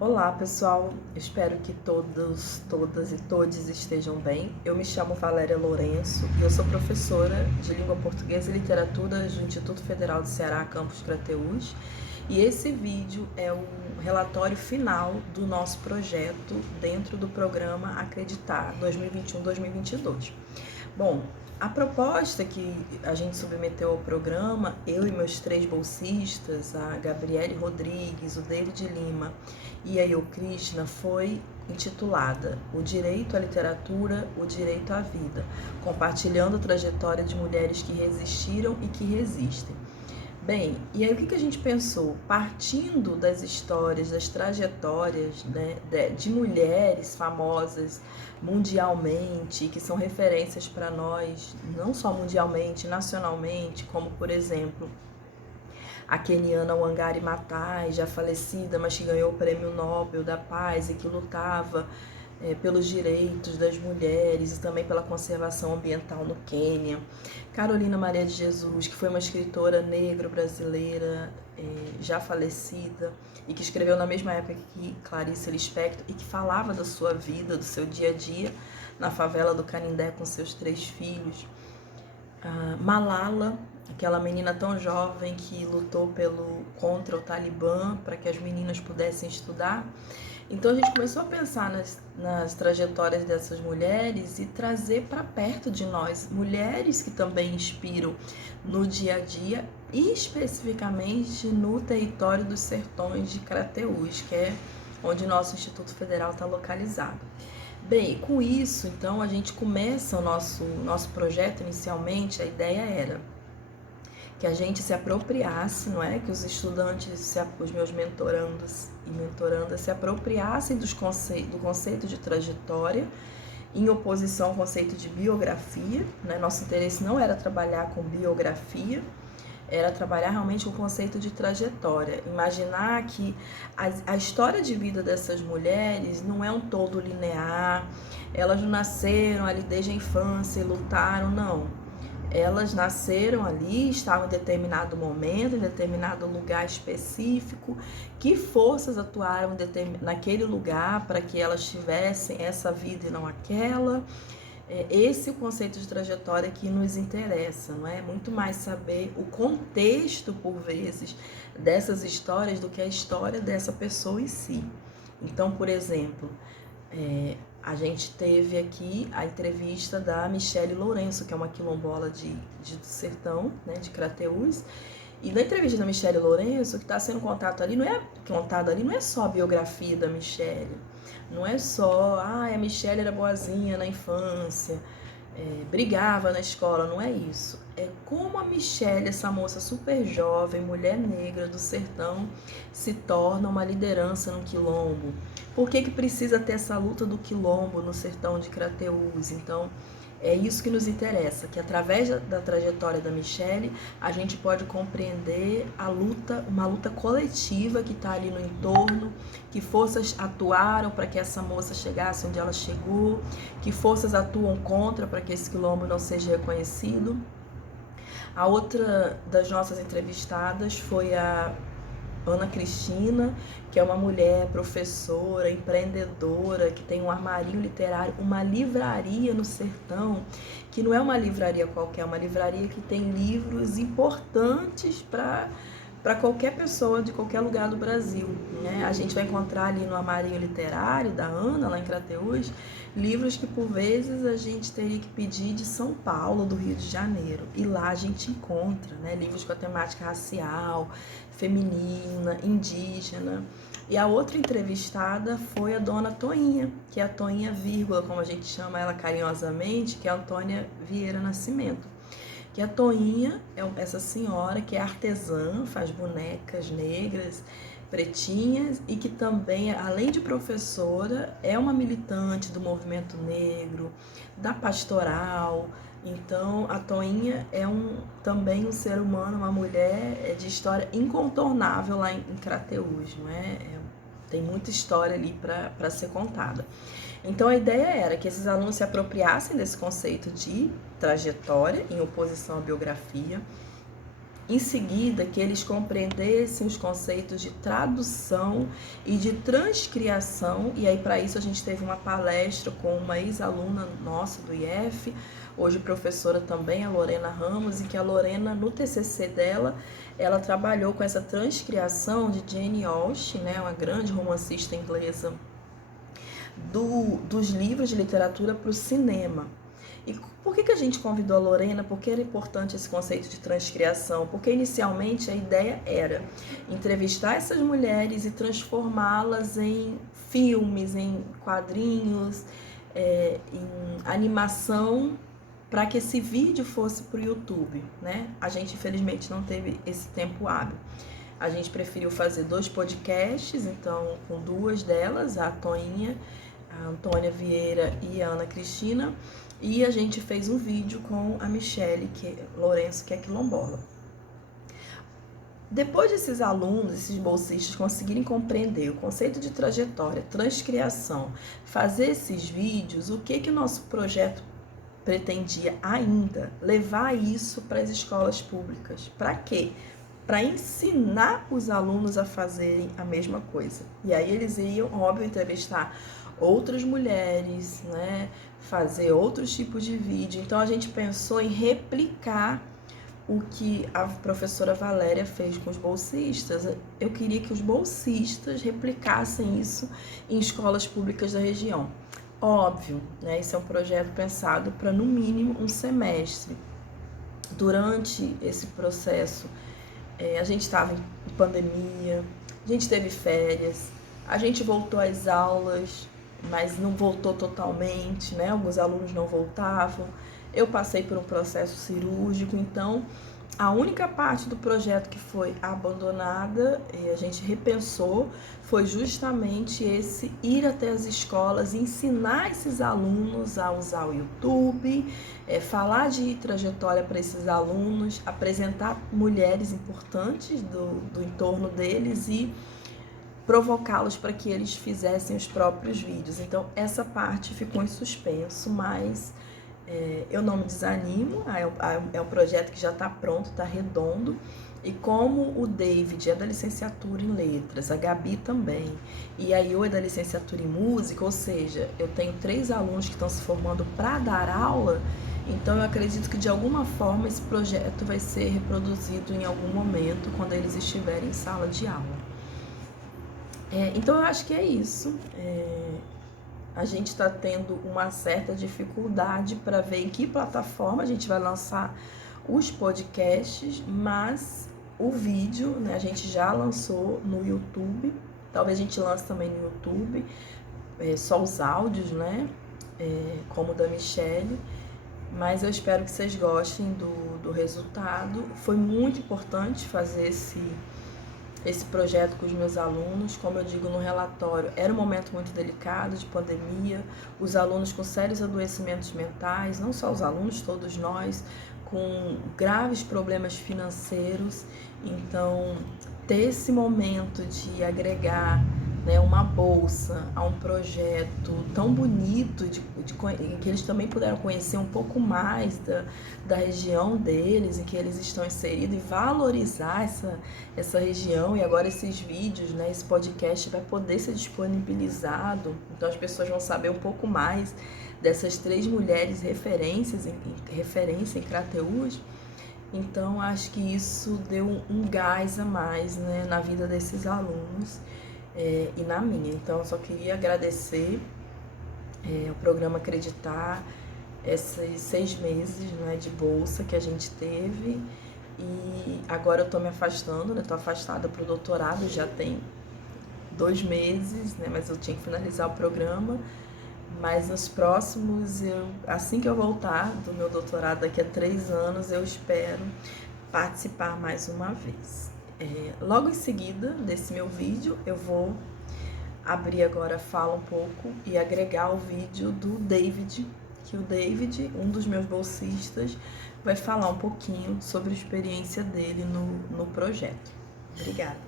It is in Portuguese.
Olá pessoal, espero que todas e todes estejam bem. Eu me chamo Valéria Lourenço e eu sou professora de Língua Portuguesa e Literatura do Instituto Federal do Ceará, campus Crateús. E esse vídeo é o relatório final do nosso projeto dentro do programa Acreditar 2021-2022. Bom, a proposta que a gente submeteu ao programa, eu e meus 3 bolsistas, a Gabriele Rodrigues, o David Lima e a Krishna, foi intitulada O Direito à Literatura, o Direito à Vida, compartilhando a trajetória de mulheres que resistiram e que resistem. Bem, e aí o que a gente pensou? Partindo das histórias, das trajetórias, né, de mulheres famosas mundialmente, que são referências para nós, não só mundialmente, nacionalmente, como por exemplo a queniana Wangari Maathai, já falecida, mas que ganhou o Prêmio Nobel da Paz e que lutava pelos direitos das mulheres e também pela conservação ambiental no Quênia. Carolina Maria de Jesus, que foi uma escritora negra brasileira já falecida e que escreveu na mesma época que Clarice Lispector e que falava da sua vida, do seu dia a dia na favela do Canindé com seus 3 filhos. Malala, aquela menina tão jovem que lutou contra o Talibã para que as meninas pudessem estudar. Então a gente começou a pensar nas trajetórias dessas mulheres e trazer para perto de nós mulheres que também inspiram no dia a dia, e especificamente no território dos sertões de Crateús, que é onde nosso Instituto Federal está localizado. Bem, com isso, então, a gente começa o nosso projeto inicialmente. A ideia era que a gente se apropriasse, não é? Que os estudantes, os meus mentorandos e mentorandas se apropriassem do conceito de trajetória, em oposição ao conceito de biografia, né? Nosso interesse não era trabalhar com biografia, era trabalhar realmente o conceito de trajetória. Imaginar que a história de vida dessas mulheres não é um todo linear, elas não nasceram ali desde a infância e lutaram, não. Elas nasceram ali, estavam em determinado momento, em determinado lugar específico. Que forças atuaram naquele lugar para que elas tivessem essa vida e não aquela? Esse é o conceito de trajetória que nos interessa, não é? Muito mais saber o contexto, por vezes, dessas histórias do que a história dessa pessoa em si. Então, por exemplo, a gente teve aqui a entrevista da Michele Lourenço, que é uma quilombola do sertão, né, de Crateús. E na entrevista da Michele Lourenço, o que está sendo contado ali não é só a biografia da Michele. Não é só, a Michele era boazinha na infância, brigava na escola, não é isso. É como a Michele, essa moça super jovem, mulher negra do sertão, se torna uma liderança no quilombo. Por que precisa ter essa luta do quilombo no sertão de Crateús? Então, é isso que nos interessa, que através da trajetória da Michele, a gente pode compreender uma luta coletiva que está ali no entorno, que forças atuaram para que essa moça chegasse onde ela chegou, que forças atuam contra para que esse quilombo não seja reconhecido. A outra das nossas entrevistadas foi a Ana Cristina, que é uma mulher professora, empreendedora, que tem um armarinho literário, uma livraria no sertão, que não é uma livraria qualquer, é uma livraria que tem livros importantes para qualquer pessoa de qualquer lugar do Brasil, né? A gente vai encontrar ali no armarinho literário da Ana, lá em Crateús, livros que por vezes a gente teria que pedir de São Paulo, do Rio de Janeiro, e lá a gente encontra, né, livros com a temática racial, feminina, indígena. E a outra entrevistada foi a dona Toinha, que é a Toinha vírgula, como a gente chama ela carinhosamente, que é a Antônia Vieira Nascimento. Que a Toinha é essa senhora que é artesã, faz bonecas negras, pretinhas, e que também, além de professora, é uma militante do movimento negro, da pastoral. Então, a Toinha é também um ser humano, uma mulher de história incontornável lá em Crateús, não é? Tem muita história ali para ser contada. Então, a ideia era que esses alunos se apropriassem desse conceito de trajetória, em oposição à biografia, em seguida, que eles compreendessem os conceitos de tradução e de transcriação, e aí para isso a gente teve uma palestra com uma ex-aluna nossa do IF, hoje professora também, a Lorena Ramos, e que a Lorena, no TCC dela, ela trabalhou com essa transcriação de Jane Austen, né, uma grande romancista inglesa, dos livros de literatura para o cinema. E por que a gente convidou a Lorena? Porque era importante esse conceito de transcriação, porque inicialmente a ideia era entrevistar essas mulheres e transformá-las em filmes, em quadrinhos, em animação, para que esse vídeo fosse para o YouTube, né? A gente infelizmente não teve esse tempo hábil. A gente preferiu fazer 2 podcasts, então com 2 delas, a Toinha, a Antônia Vieira e a Ana Cristina, e a gente fez um vídeo com a Michele Lourenço, que é quilombola. Depois desses alunos, esses bolsistas conseguirem compreender o conceito de trajetória, transcriação, fazer esses vídeos, o que o nosso projeto pretendia ainda? Levar isso para as escolas públicas. Para quê? Para ensinar os alunos a fazerem a mesma coisa. E aí eles iam, óbvio, entrevistar outras mulheres, né? Fazer outros tipos de vídeo. Então a gente pensou em replicar o que a professora Valéria fez com os bolsistas. Eu queria que os bolsistas replicassem isso em escolas públicas da região. Óbvio, né? Esse é um projeto pensado para no mínimo um semestre. Durante esse processo, a gente estava em pandemia, a gente teve férias, a gente voltou às aulas, mas não voltou totalmente, né? Alguns alunos não voltavam. Eu passei por um processo cirúrgico, então a única parte do projeto que foi abandonada e a gente repensou foi justamente esse ir até as escolas, ensinar esses alunos a usar o YouTube, falar de trajetória para esses alunos, apresentar mulheres importantes do entorno deles e provocá-los para que eles fizessem os próprios vídeos. Então essa parte ficou em suspenso, mas eu não me desanimo, é um projeto que já está pronto, está redondo, e como o David é da licenciatura em letras, a Gabi também, e a Io é da licenciatura em música, ou seja, eu tenho 3 alunos que estão se formando para dar aula, então eu acredito que de alguma forma esse projeto vai ser reproduzido em algum momento quando eles estiverem em sala de aula. Então eu acho que é isso. A gente está tendo uma certa dificuldade para ver em que plataforma a gente vai lançar os podcasts, mas o vídeo, né, a gente já lançou no YouTube, talvez a gente lance também no YouTube, só os áudios, né, como o da Michele, mas eu espero que vocês gostem do resultado. Foi muito importante fazer esse projeto com os meus alunos. Como eu digo no relatório, era um momento muito delicado de pandemia, os alunos com sérios adoecimentos mentais, não só os alunos, todos nós, com graves problemas financeiros. Então, ter esse momento de agregar, né, uma bolsa a um projeto tão bonito, que eles também puderam conhecer um pouco mais da região deles, em que eles estão inseridos, e valorizar essa região. E agora esses vídeos, né, esse podcast vai poder ser disponibilizado, então as pessoas vão saber um pouco mais dessas 3 mulheres referência em Crateús. Então acho que isso deu um gás a mais, né, na vida desses alunos e na minha. Então eu só queria agradecer o programa Acreditar, esses 6 meses, né, de bolsa que a gente teve, e agora eu tô me afastando, né, tô afastada pro doutorado, já tem 2 meses, né, mas eu tinha que finalizar o programa. Mas nos próximos, assim que eu voltar do meu doutorado daqui a 3 anos, eu espero participar mais uma vez. Logo em seguida desse meu vídeo, eu vou abrir agora a fala um pouco e agregar o vídeo do David, que o David, um dos meus bolsistas, vai falar um pouquinho sobre a experiência dele no projeto. Obrigada.